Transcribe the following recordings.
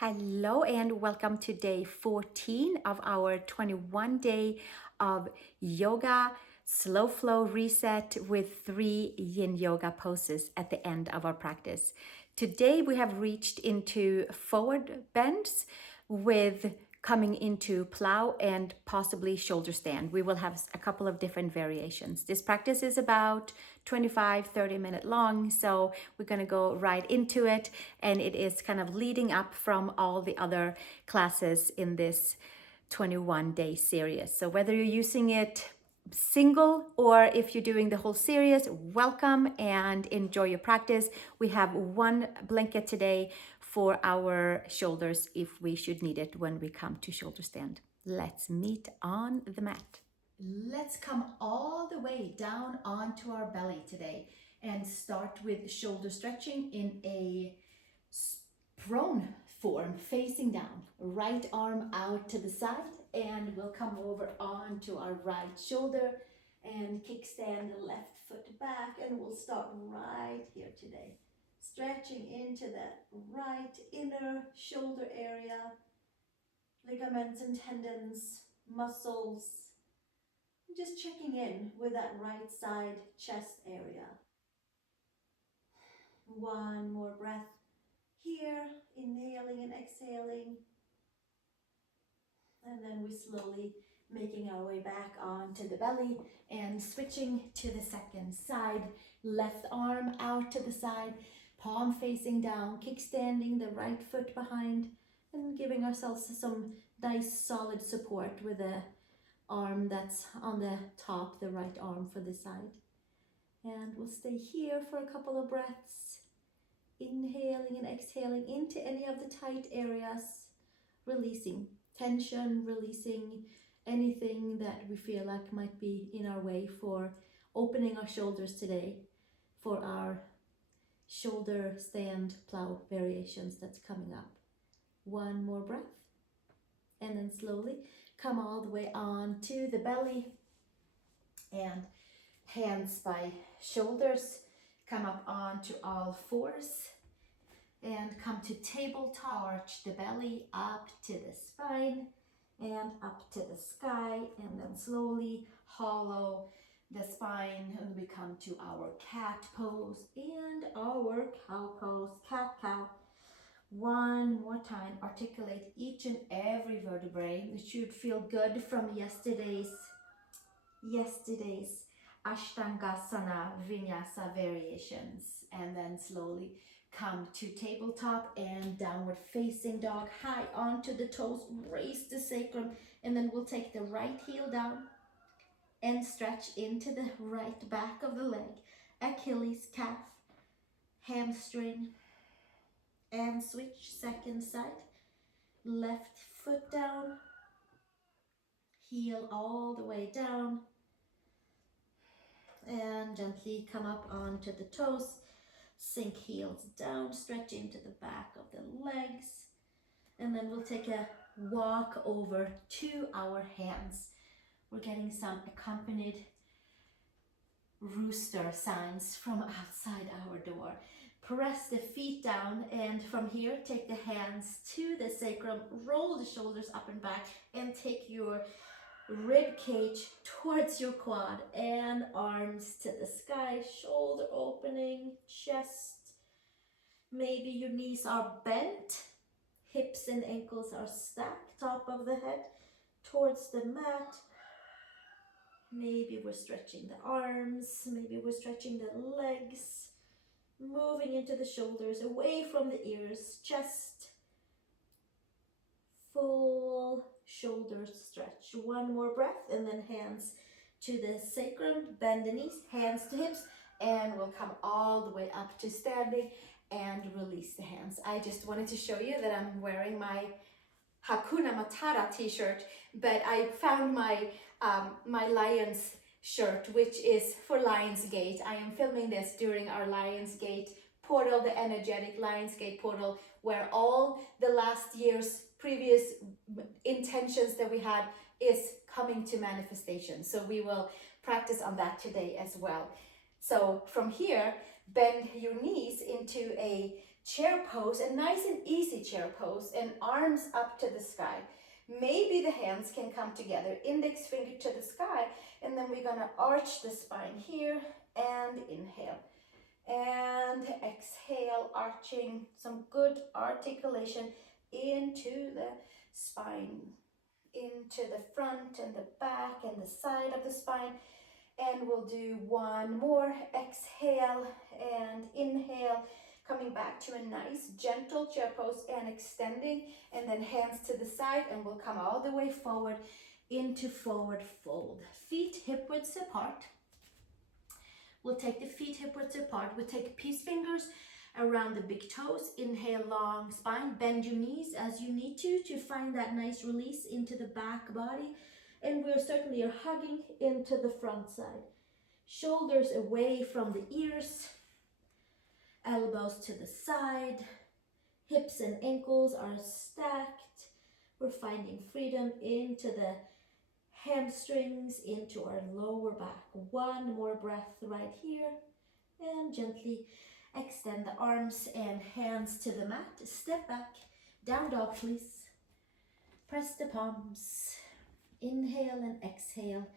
Hello and welcome to day 14 of our 21 day of yoga slow flow reset with 3 yin yoga poses at the end of our practice. Today we have reached into forward bends with coming into plough and possibly shoulder stand. We will have a couple of different variations. This practice is about 25-30 minute long, so we're going to go right into it, and it is kind of leading up from all the other classes in this 21-day series. So whether you're using it single or if you're doing the whole series, welcome and enjoy your practice. We have one blanket today for our shoulders if we should need it when we come to shoulder stand. Let's meet on the mat. Let's come all the way down onto our belly today and start with shoulder stretching in a prone form, facing down. Right arm out to the side, and we'll come over onto our right shoulder and kickstand the left foot back, and we'll start right here today. Stretching into that right inner shoulder area, ligaments and tendons, muscles. Just checking in with that right side chest area. One more breath here, inhaling and exhaling. And then we slowly making our way back onto the belly and switching to the second side. Left arm out to the side, palm facing down, kickstanding the right foot behind and giving ourselves some nice solid support with the arm that's on the top, the right arm for the side. And we'll stay here for a couple of breaths, inhaling and exhaling into any of the tight areas, releasing tension, releasing anything that we feel like might be in our way for opening our shoulders today for our shoulder stand plough variations that's coming up. One more breath, and then slowly come all the way on to the belly, and hands by shoulders, come up onto all fours and come to tabletop. Arch the belly up to the spine and up to the sky, and then slowly hollow the spine, and we come to our cat pose and our cow pose, cat cow. One more time, articulate each and every vertebrae. It should feel good from yesterday's Ashtangasana Vinyasa variations, and then slowly come to tabletop and downward facing dog, high onto the toes, raise the sacrum, and then we'll take the right heel down and stretch into the right back of the leg, Achilles, calf, hamstring, and switch second side, left foot down, heel all the way down, and gently come up onto the toes, sink heels down, stretch into the back of the legs, and then we'll take a walk over to our hands. We're getting some accompanied rooster signs from outside our door. Press the feet down, and from here take the hands to the sacrum, roll the shoulders up and back, and take your rib cage towards your quad and arms to the sky, shoulder opening, chest. Maybe your knees are bent, hips and ankles are stacked, top of the head towards the mat. Maybe we're stretching the arms, maybe we're stretching the legs, moving into the shoulders, away from the ears, chest, full shoulder stretch. One more breath, and then hands to the sacrum, bend the knees, hands to hips, and we'll come all the way up to standing and release the hands. I just wanted to show you that I'm wearing my Hakuna Matata t-shirt, but I found my my Lions shirt, which is for Lionsgate. I am filming this during our Lionsgate portal, the energetic Lionsgate portal, where all the last year's previous intentions that we had is coming to manifestation. So we will practice on that today as well. So from here, bend your knees into a chair pose, a nice and easy chair pose, and arms up to the sky. Maybe the hands can come together, index finger to the sky, and then we're gonna arch the spine here and inhale. And exhale, arching, some good articulation into the spine, into the front and the back and the side of the spine. And we'll do one more. Exhale and inhale, coming back to a nice gentle chair pose and extending, and then hands to the side, and we'll come all the way forward into forward fold. Feet hip widths apart. We'll take the feet hip widths apart. We'll take peace fingers around the big toes. Inhale, long spine. Bend your knees as you need to find that nice release into the back body. And we're certainly hugging into the front side. Shoulders away from the ears. Elbows to the side. Hips and ankles are stacked. We're finding freedom into the hamstrings, into our lower back. One more breath right here. And gently extend the arms and hands to the mat. Step back. Down dog, please. Press the palms. Inhale and exhale.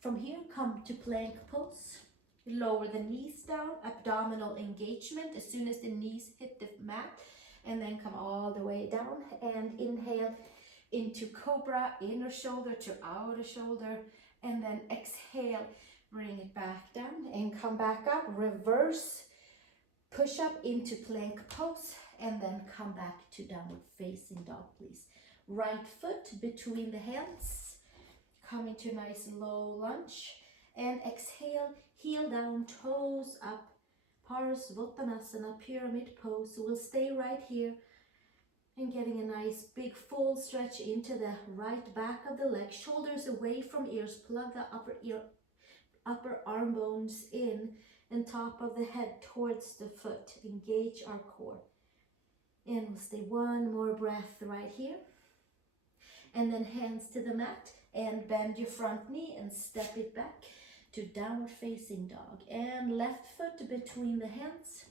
From here, come to plank pose. Lower the knees down, abdominal engagement as soon as the knees hit the mat. And then come all the way down and inhale into cobra, inner shoulder to outer shoulder. And then exhale, bring it back down and come back up. Reverse, push up into plank pose. And then come back to downward facing dog, please. Right foot between the hands. Coming to a nice low lunge. And exhale, heel down, toes up. Parsvottanasana, pyramid pose. So we'll stay right here. And getting a nice big full stretch into the right back of the leg. Shoulders away from ears. Plug the upper arm bones in. And top of the head towards the foot. Engage our core. And we'll stay one more breath right here. And then hands to the mat. And bend your front knee and step it back to downward facing dog. And left foot between the hands.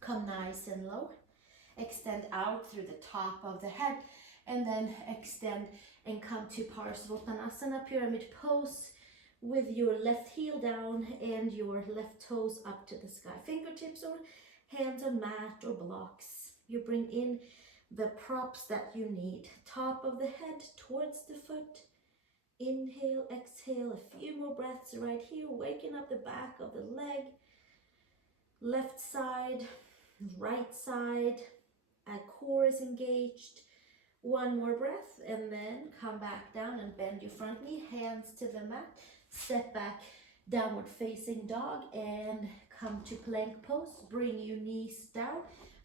Come nice and low. Extend out through the top of the head. And then extend and come to Parsvottanasana, pyramid pose. With your left heel down and your left toes up to the sky. Fingertips or hands on mat or blocks. You bring in the props that you need. Top of the head towards the foot. Inhale, exhale, a few more breaths right here. Waking up the back of the leg. Left side, right side. Our core is engaged. One more breath and then come back down and bend your front knee. Hands to the mat. Step back, downward facing dog and come to plank pose. Bring your knees down.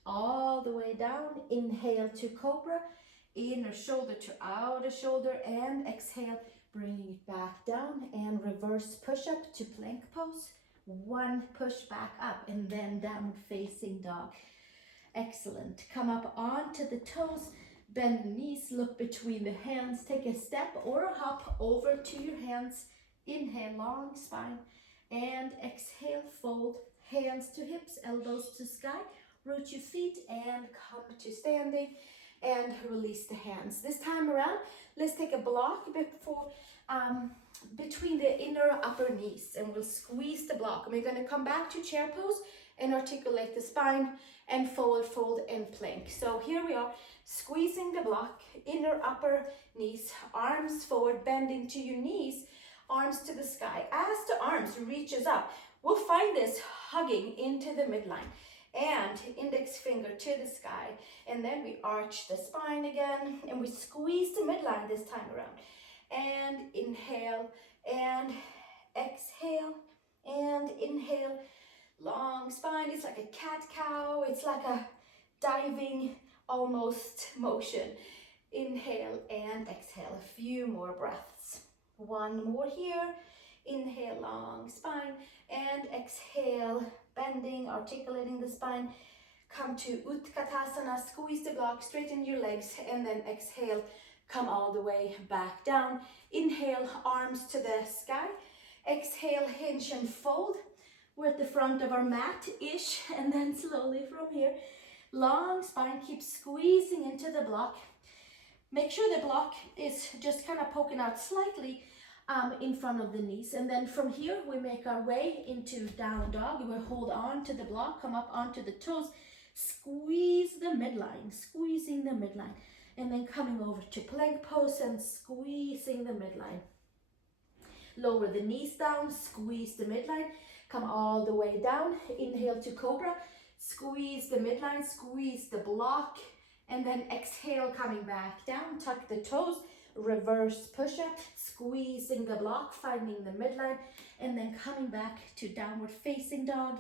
All the way down, inhale to cobra, inner shoulder to outer shoulder, and exhale, bringing it back down, and reverse push up to plank pose. One push back up, and then down facing dog. Excellent. Come up onto the toes, bend the knees, look between the hands, take a step or a hop over to your hands. Inhale, long spine, and exhale, fold, hands to hips, elbows to sky. Root your feet and come to standing and release the hands. This time around, let's take a block between the inner upper knees and we'll squeeze the block. And we're going to come back to chair pose and articulate the spine and forward fold and plank. So here we are, squeezing the block, inner upper knees, arms forward, bending to your knees, arms to the sky. As the arms reaches up, we'll find this hugging into the midline. And index finger to the sky, and then we arch the spine again, and we squeeze the midline this time around. And inhale, and exhale, and inhale. Long spine, it's like a cat-cow, it's like a diving almost motion. Inhale and exhale, a few more breaths. One more here. Inhale, long spine, and exhale, bending, articulating the spine. Come to Utkatasana, squeeze the block, straighten your legs, and then exhale, come all the way back down. Inhale, arms to the sky. Exhale, hinge and fold. We're at the front of our mat-ish, and then slowly from here, Long spine, keep squeezing into the block. Make sure the block is just kind of poking out slightly in front of the knees. And then from here, we make our way into down dog. We'll hold on to the block, come up onto the toes, squeeze the midline, squeezing the midline. And then coming over to plank pose and squeezing the midline. Lower the knees down, squeeze the midline, come all the way down. Inhale to cobra, squeeze the midline, squeeze the block, and then exhale, coming back down, tuck the toes, reverse push-up, squeezing the block, finding the midline, and then coming back to downward facing dog.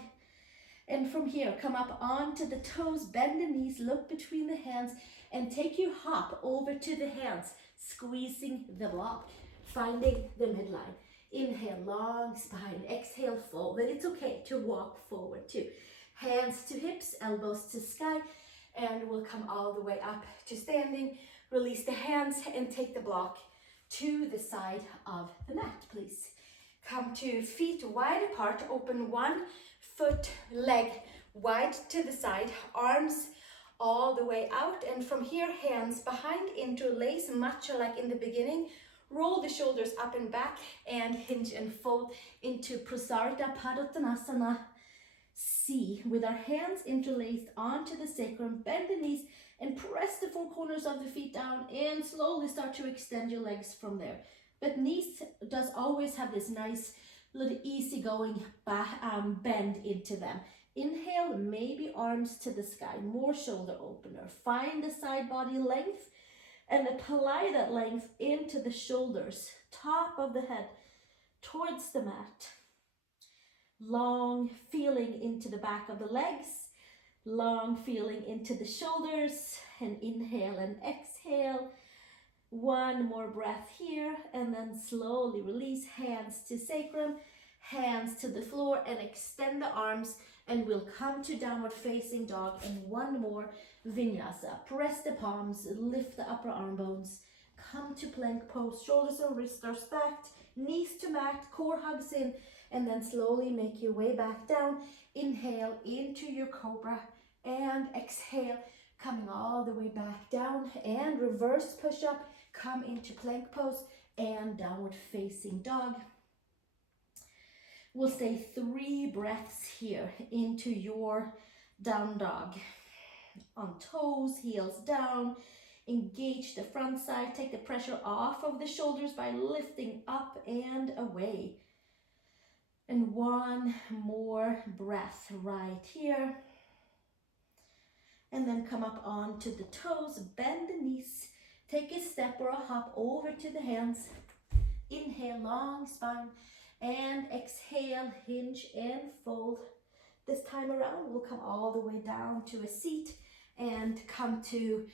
And from here, come up onto the toes, bend the knees, look between the hands, and take your hop over to the hands, squeezing the block, finding the midline. Inhale, long spine, exhale, fold. And it's okay to walk forward too. Hands to hips, elbows to sky, and we'll come all the way up to standing. Release the hands and take the block to the side of the mat, please. Come to feet wide apart, open one foot, leg wide to the side, arms all the way out, and from here, hands behind, interlace, much like in the beginning. Roll the shoulders up and back and hinge and fold into Prasarita Padottanasana C. With our hands interlaced onto the sacrum, bend the knees and press the four corners of the feet down and slowly start to extend your legs from there. But knees does always have this nice little easygoing bend into them. Inhale, maybe arms to the sky, more shoulder opener. Find the side body length and apply that length into the shoulders, top of the head, towards the mat. Long feeling into the back of the legs, long feeling into the shoulders, and inhale and exhale. One more breath here, and then slowly release, hands to sacrum, hands to the floor, and extend the arms, and we'll come to downward facing dog, and one more vinyasa. Press the palms, lift the upper arm bones, come to plank pose, shoulders and wrists are stacked, knees to mat, core hugs in, and then slowly make your way back down. Inhale into your cobra, and exhale, coming all the way back down, and reverse push up, come into plank pose, and downward facing dog. We'll stay 3 breaths here into your down dog. On toes, heels down, engage the front side, take the pressure off of the shoulders by lifting up and away. And one more breath right here. And then come up onto the toes, bend the knees, take a step or a hop over to the hands. Inhale, long spine, and exhale, hinge and fold. This time around, we'll come all the way down to a seat and come to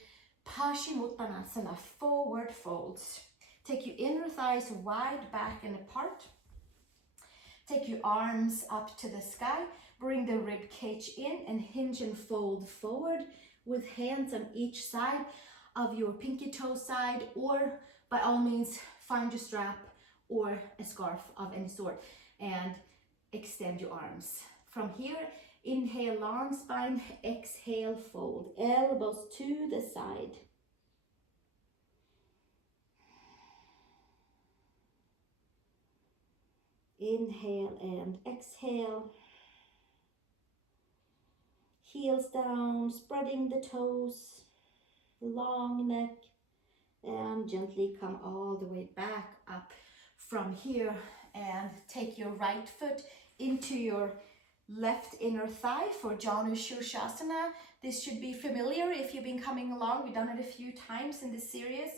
Paschimottanasana, forward folds. Take your inner thighs wide back and apart. Take your arms up to the sky. Bring the rib cage in and hinge and fold forward with hands on each side of your pinky toe side, or by all means, find your strap or a scarf of any sort and extend your arms. From here, inhale, long spine, exhale, fold, elbows to the side. Inhale and exhale. Heels down, spreading the toes, long neck, and gently come all the way back up from here, and take your right foot into your left inner thigh for Janu Shavasana. This should be familiar if you've been coming along. We've done it a few times in this series.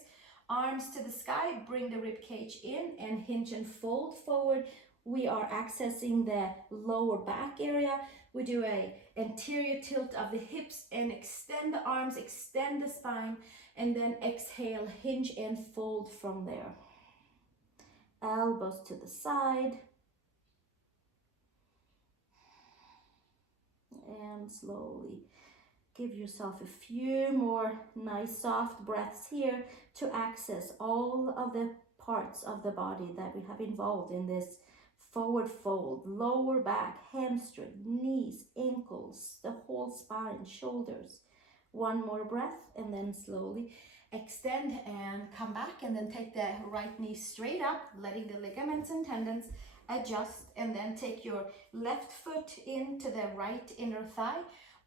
Arms to the sky, bring the rib cage in and hinge and fold forward. We are accessing the lower back area. We do a anterior tilt of the hips and extend the arms, extend the spine, and then exhale, hinge and fold from there. Elbows to the side. And slowly give yourself a few more nice soft breaths here to access all of the parts of the body that we have involved in this forward fold, lower back, hamstring, knees, ankles, the whole spine, shoulders. One more breath, and then slowly extend and come back, and then take the right knee straight up, letting the ligaments and tendons adjust, and then take your left foot into the right inner thigh,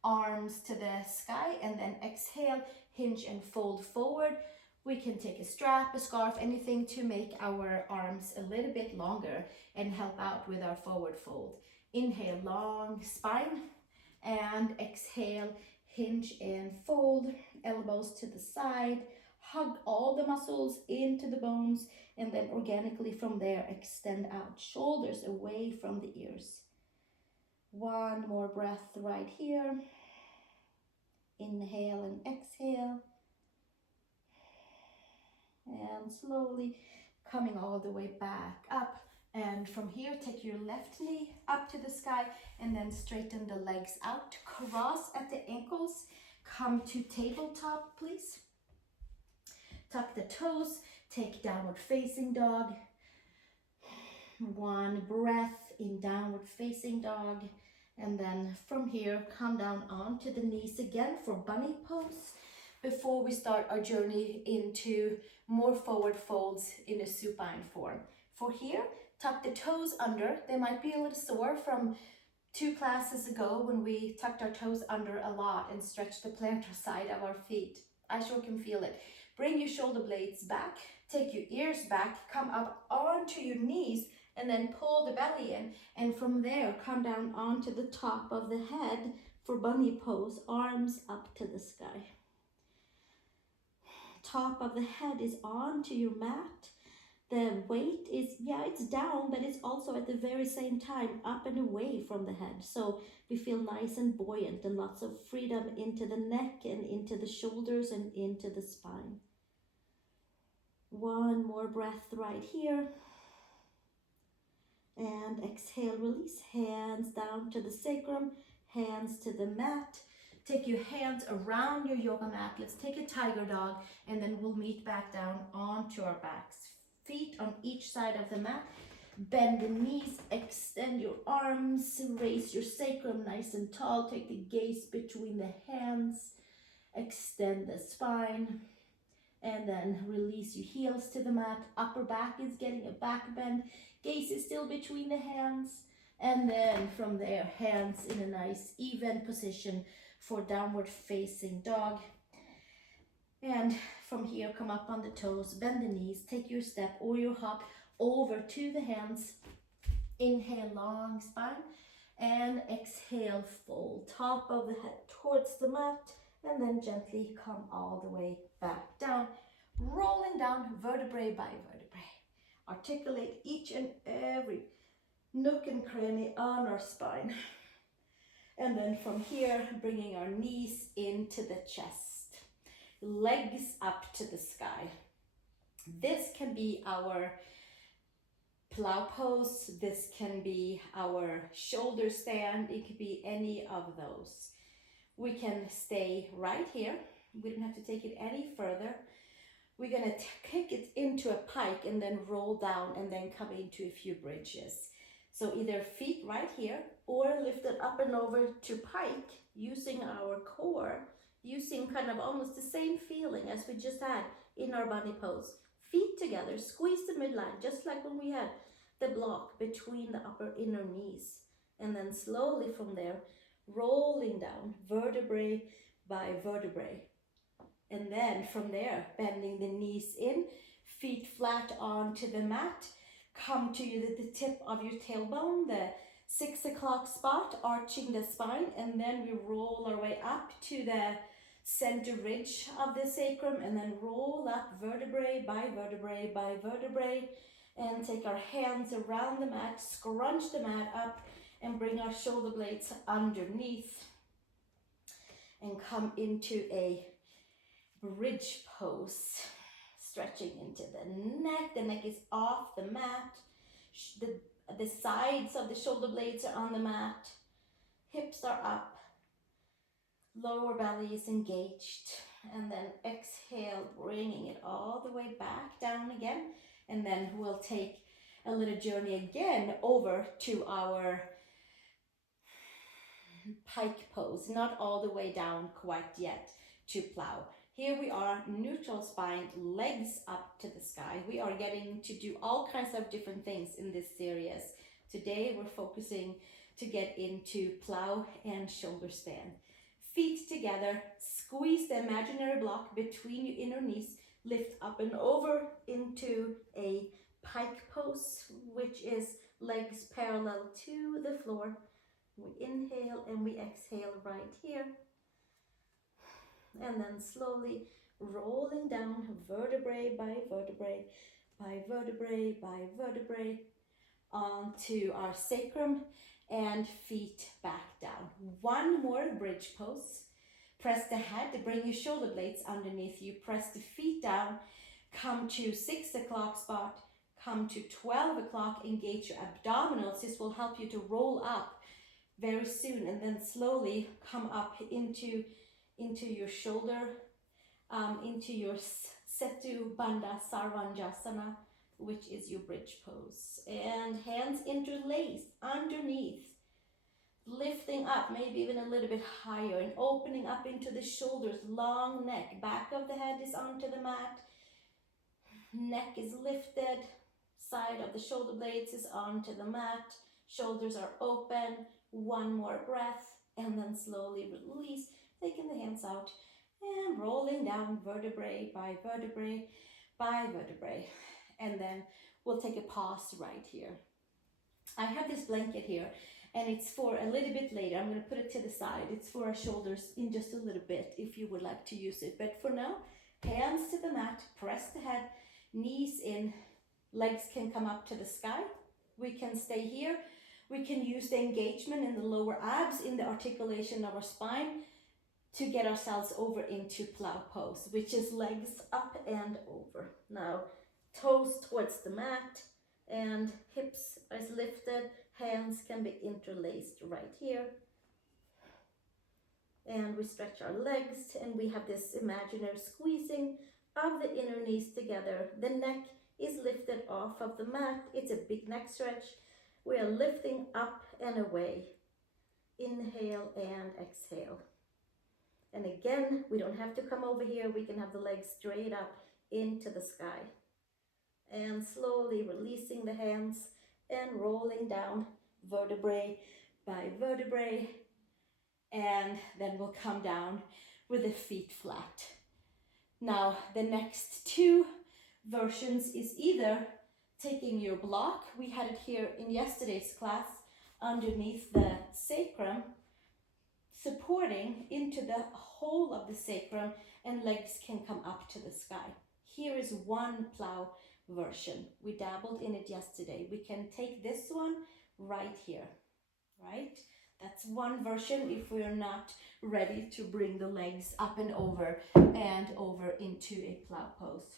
arms to the sky, and then exhale, hinge and fold forward. We can take a strap, a scarf, anything to make our arms a little bit longer and help out with our forward fold. Inhale, long spine, and exhale, hinge and fold, elbows to the side, hug all the muscles into the bones, and then organically from there extend out, shoulders away from the ears. One more breath right here. Inhale and exhale. And slowly coming all the way back up. And from here, take your left knee up to the sky, and then straighten the legs out. Cross at the ankles. Come to tabletop, please. Tuck the toes. Take downward facing dog. One breath in downward facing dog. And then from here, come down onto the knees again for bunny pose before we start our journey into more forward folds in a supine form. For here, tuck the toes under. They might be a little sore from 2 classes ago when we tucked our toes under a lot and stretched the plantar side of our feet. I sure can feel it. Bring your shoulder blades back, take your ears back, come up onto your knees, and then pull the belly in. And from there, come down onto the top of the head for bunny pose, arms up to the sky. Top of the head is onto your mat. The weight is, it's down, but it's also at the very same time up and away from the head. So we feel nice and buoyant and lots of freedom into the neck and into the shoulders and into the spine. One more breath right here. And exhale, release, hands down to the sacrum, hands to the mat. Take your hands around your yoga mat. Let's take a tiger dog, and then we'll meet back down onto our backs. Feet on each side of the mat. Bend the knees, extend your arms, raise your sacrum nice and tall. Take the gaze between the hands, extend the spine, and then release your heels to the mat. Upper back is getting a back bend. Gaze is still between the hands. And then from there, hands in a nice even position for downward facing dog. And from here, come up on the toes, bend the knees, take your step or your hop over to the hands. Inhale, long spine, and exhale, fold top of the head towards the mat, and then gently come all the way back down, rolling down vertebrae by vertebrae. Articulate each and every nook and cranny on our spine. And then from here, bringing our knees into the chest, legs up to the sky. This can be our plough pose. This can be our shoulder stand. It could be any of those. We can stay right here. We don't have to take it any further. We're gonna kick it into a pike and then roll down and then come into a few bridges. So either feet right here or lift it up and over to pike using our core, using kind of almost the same feeling as we just had in our bunny pose. Feet together, squeeze the midline, just like when we had the block between the upper inner knees. And then slowly from there, rolling down vertebrae by vertebrae. And then from there, bending the knees in, feet flat onto the mat. Come to the tip of your tailbone, the 6 o'clock spot, arching the spine, and then we roll our way up to the center ridge of the sacrum, and then roll up vertebrae by vertebrae by vertebrae, and take our hands around the mat, scrunch the mat up, and bring our shoulder blades underneath, and come into a bridge pose. Stretching into the neck is off the mat, the sides of the shoulder blades are on the mat, hips are up, lower belly is engaged, and then exhale, bringing it all the way back down again, and then we'll take a little journey again over to our pike pose, not all the way down quite yet to plow. Here we are, neutral spine, legs up to the sky. We are getting to do all kinds of different things in this series. Today we're focusing to get into plow and shoulder stand. Feet together, squeeze the imaginary block between your inner knees, lift up and over into a pike pose, which is legs parallel to the floor. We inhale and we exhale right here. And then slowly rolling down vertebrae by vertebrae by vertebrae by vertebrae onto our sacrum and feet back down. One more bridge pose. Press the head to bring your shoulder blades underneath you. Press the feet down. Come to 6 o'clock spot. Come to 12 o'clock. Engage your abdominals. This will help you to roll up very soon, and then slowly come up into your shoulder, into your Setu Bandha Sarvanjasana, which is your bridge pose. And hands interlaced underneath, lifting up, maybe even a little bit higher, and opening up into the shoulders, long neck. Back of the head is onto the mat. Neck is lifted. Side of the shoulder blades is onto the mat. Shoulders are open. One more breath, and then slowly release, taking the hands out and rolling down vertebrae by vertebrae by vertebrae. And then we'll take a pause right here. I have this blanket here, and it's for a little bit later. I'm going to put it to the side. It's for our shoulders in just a little bit if you would like to use it. But for now, hands to the mat, press the head, knees in, legs can come up to the sky. We can stay here. We can use the engagement in the lower abs, in the articulation of our spine, to get ourselves over into plow pose, which is legs up and over. Now, toes towards the mat and hips is lifted. Hands can be interlaced right here. And we stretch our legs, and we have this imaginary squeezing of the inner knees together. The neck is lifted off of the mat. It's a big neck stretch. We are lifting up and away. Inhale and exhale. And again, we don't have to come over here. We can have the legs straight up into the sky. And slowly releasing the hands and rolling down vertebrae by vertebrae. And then we'll come down with the feet flat. Now, the next two versions is either taking your block, we had it here in yesterday's class, underneath the sacrum, supporting into the whole of the sacrum, and legs can come up to the sky. Here is one plow version. We dabbled in it yesterday. We can take this one right here, right? That's one version if we're not ready to bring the legs up and over into a plow pose.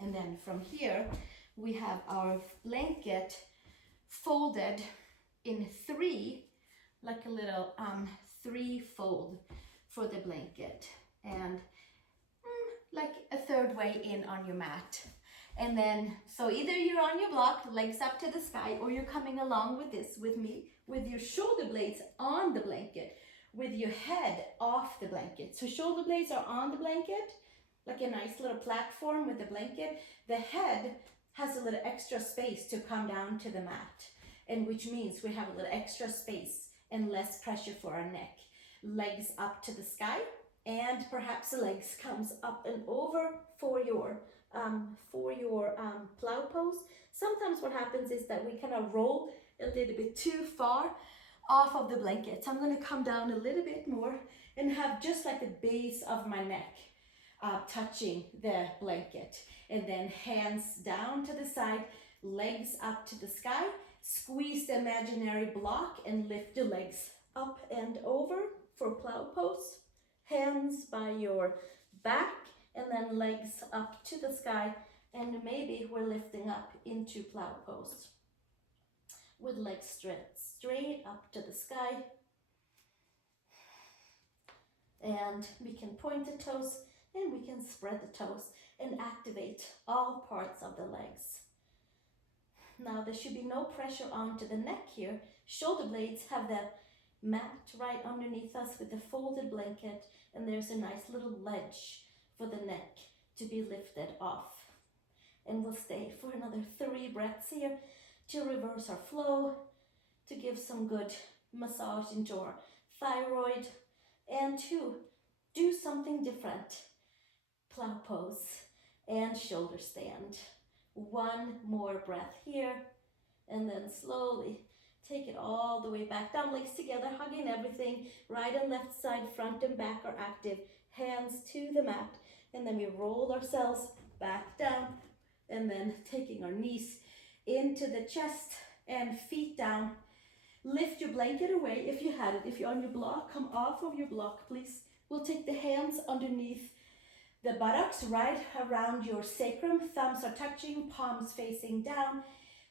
And then from here, we have our blanket folded in three, like a little three-fold for the blanket, and like a third way in on your mat. And then, so either you're on your block, legs up to the sky, or you're coming along with this with me, with your shoulder blades on the blanket, with your head off the blanket. So shoulder blades are on the blanket, like a nice little platform with the blanket. The head has a little extra space to come down to the mat, and which means we have a little extra space and less pressure for our neck. Legs up to the sky, and perhaps the legs comes up and over for your plow pose. Sometimes what happens is that we kind of roll a little bit too far off of the blanket. So I'm going to come down a little bit more and have just like the base of my neck touching the blanket, and then hands down to the side, legs up to the sky. Squeeze the imaginary block and lift the legs up and over for plow pose. Hands by your back, and then legs up to the sky, and maybe we're lifting up into plow pose with legs straight up to the sky. And we can point the toes, and we can spread the toes and activate all parts of the legs. Now there should be no pressure onto the neck here. Shoulder blades have the mat right underneath us with the folded blanket, and there's a nice little ledge for the neck to be lifted off. And we'll stay for another 3 breaths here to reverse our flow, to give some good massage into our thyroid, and to do something different. Plough pose and shoulder stand. 1 more breath here, and then slowly take it all the way back down, legs together, hugging everything. Right and left side, front and back are active. Hands to the mat, and then we roll ourselves back down, and then taking our knees into the chest and feet down. Lift your blanket away if you had it. If you're on your block, come off of your block, please. We'll take the hands underneath the buttocks, right around your sacrum. Thumbs are touching, palms facing down,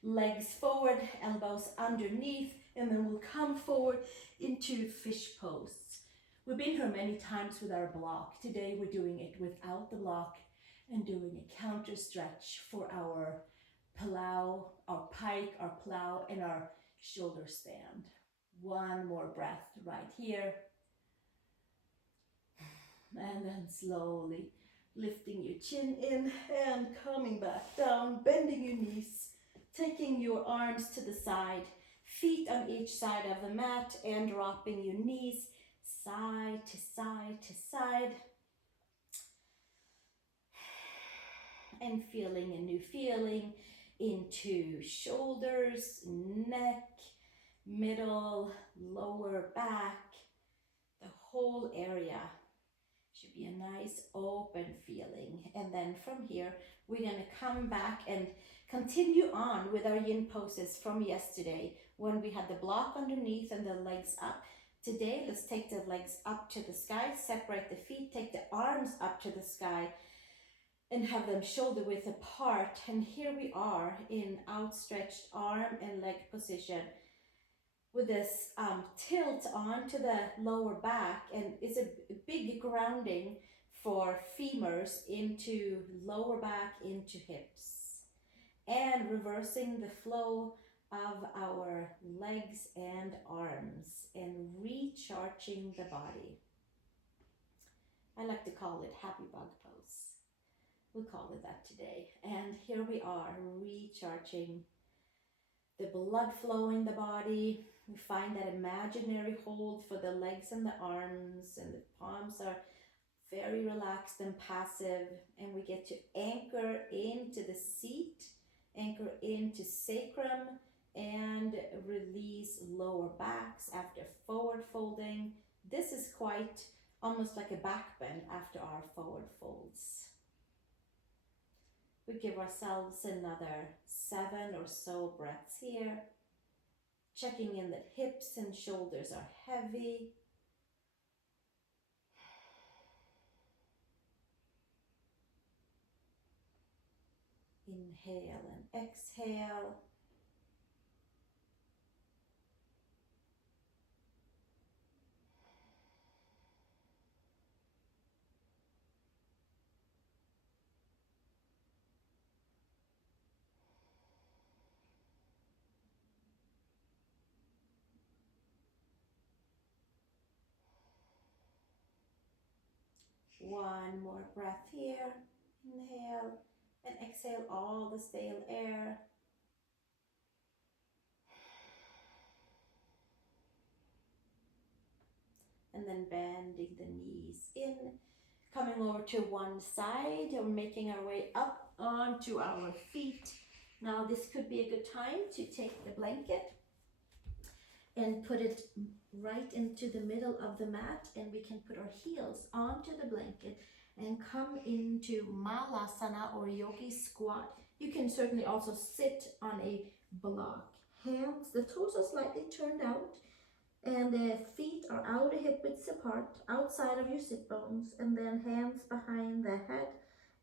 legs forward, elbows underneath, and then we'll come forward into fish pose. We've been here many times with our block. Today we're doing it without the block and doing a counter stretch for our plow, our pike, our plow, and our shoulder stand. 1 more breath right here. And then slowly lifting your chin in and coming back down, bending your knees, taking your arms to the side, feet on each side of the mat, and dropping your knees side to side to side. And feeling a new feeling into shoulders, neck, middle, lower back, the whole area. Should be a nice open feeling. And then from here, we're going to come back and continue on with our yin poses from yesterday when we had the block underneath and the legs up. Today, let's take the legs up to the sky, separate the feet, take the arms up to the sky, and have them shoulder width apart. And here we are in outstretched arm and leg position with this tilt onto the lower back, and it's a big grounding for femurs into lower back, into hips, and reversing the flow of our legs and arms and recharging the body. I like to call it happy bug pose. We'll call it that today. And here we are, recharging the blood flow in the body. We find that imaginary hold for the legs and the arms, and the palms are very relaxed and passive. And we get to anchor into the seat, anchor into sacrum, and release lower backs after forward folding. This is quite almost like a back bend after our forward folds. We give ourselves another 7 or so breaths here, checking in that hips and shoulders are heavy. Inhale and exhale. One more breath here. Inhale and exhale all the stale air. And then bending the knees in, coming over to one side and making our way up onto our feet. Now this could be a good time to take the blanket and put it right into the middle of the mat, and we can put our heels onto the blanket and come into malasana or yogi squat. You can certainly also sit on a block. Hands, the toes are slightly turned out, and the feet are outer hip widths apart, outside of your sit bones, and then hands behind the head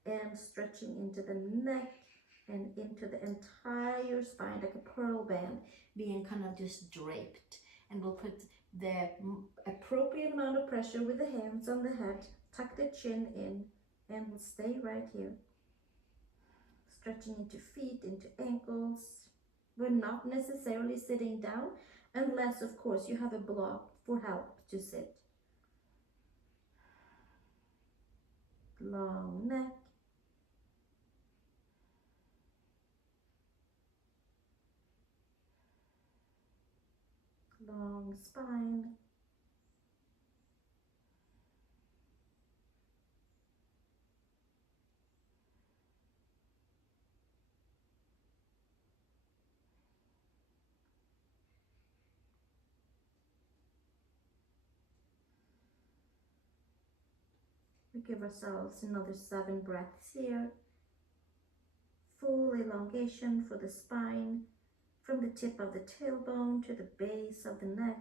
and stretching into the neck and into the entire spine like a pearl band, being kind of just draped. And we'll put the appropriate amount of pressure with the hands on the head, tuck the chin in, and we'll stay right here. Stretching into feet, into ankles, We're not necessarily sitting down unless, of course, you have a block for help to sit. Long neck. Long spine. We give ourselves another 7 breaths here. Full elongation for the spine, from the tip of the tailbone to the base of the neck.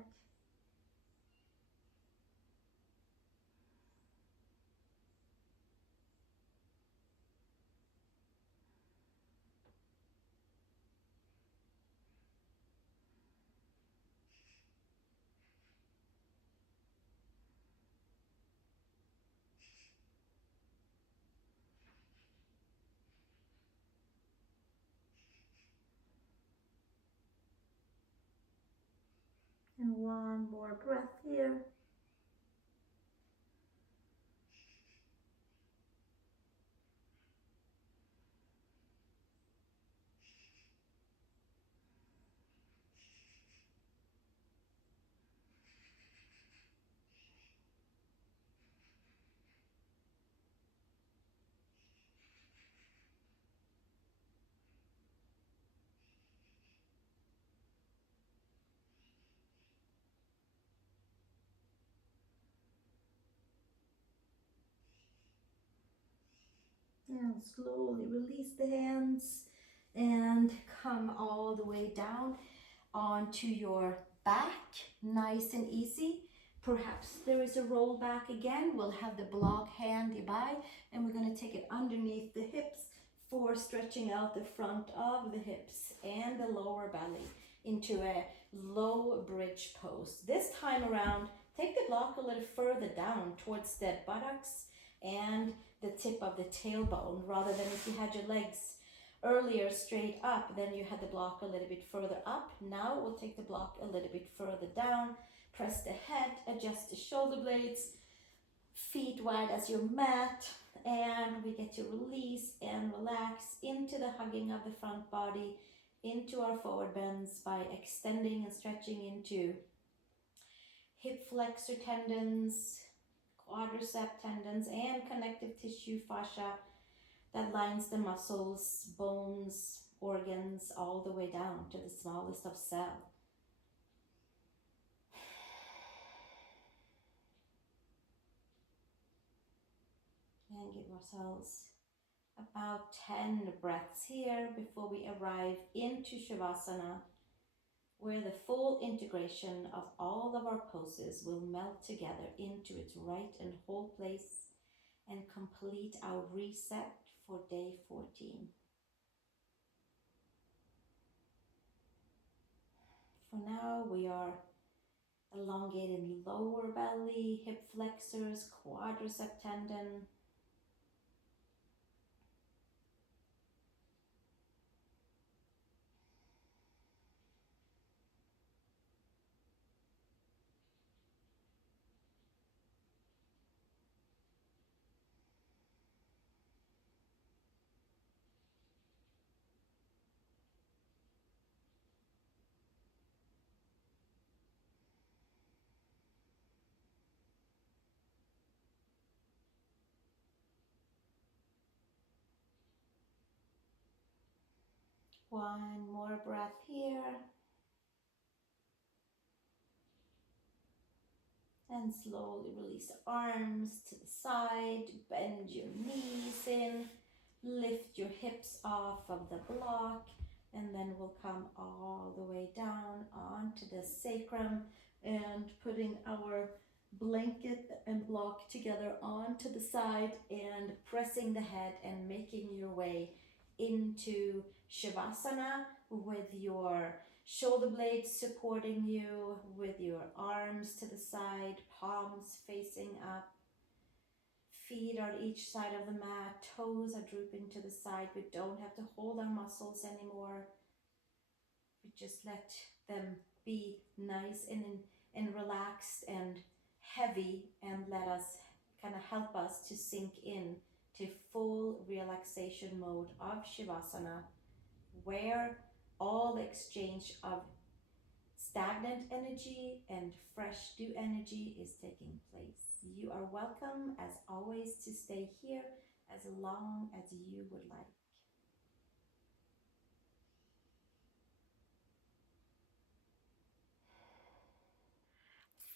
And one more breath here. And slowly release the hands and come all the way down onto your back, nice and easy. Perhaps there is a roll back again. We'll have the block handy by, and we're going to take it underneath the hips for stretching out the front of the hips and the lower belly into a low bridge pose. This time around, take the block a little further down towards the buttocks and the tip of the tailbone, rather than if you had your legs earlier straight up, then you had the block a little bit further up. Now we'll take the block a little bit further down, press the head, adjust the shoulder blades, feet wide as your mat, and we get to release and relax into the hugging of the front body, into our forward bends by extending and stretching into hip flexor tendons, quadricep tendons, and connective tissue fascia that lines the muscles, bones, organs, all the way down to the smallest of cell. And give ourselves about 10 breaths here before we arrive into Shavasana, where the full integration of all of our poses will melt together into its right and whole place and complete our reset for day 14. For now, we are elongating lower belly, hip flexors, quadricep tendon. One more breath here. And slowly release the arms to the side, bend your knees in, lift your hips off of the block, and then we'll come all the way down onto the sacrum and putting our blanket and block together onto the side and pressing the head and making your way into Shavasana with your shoulder blades supporting you, with your arms to the side, palms facing up. Feet are each side of the mat, toes are drooping to the side. We don't have to hold our muscles anymore. We just let them be nice and relaxed and heavy, and let us kind of help us to sink in to full relaxation mode of Shavasana, where all the exchange of stagnant energy and fresh dew energy is taking place. You are welcome, as always, to stay here as long as you would like.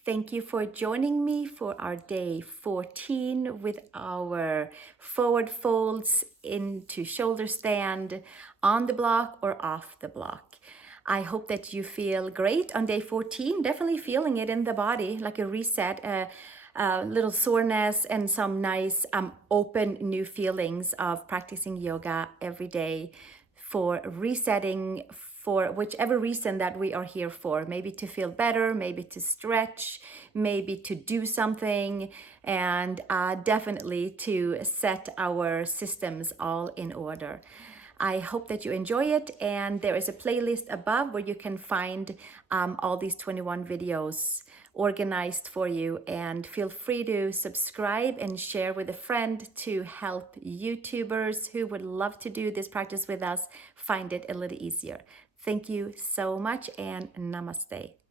Thank you for joining me for our day 14 with our forward folds into shoulder stand on the block or off the block. I hope that you feel great on day 14, definitely feeling it in the body, like a reset, a little soreness, and some nice open new feelings of practicing yoga every day for resetting, for whichever reason that we are here for. Maybe to feel better, maybe to stretch, maybe to do something, and definitely to set our systems all in order. I hope that you enjoy it, and there is a playlist above where you can find all these 21 videos organized for you, and feel free to subscribe and share with a friend to help YouTubers who would love to do this practice with us find it a little easier. Thank you so much, and namaste.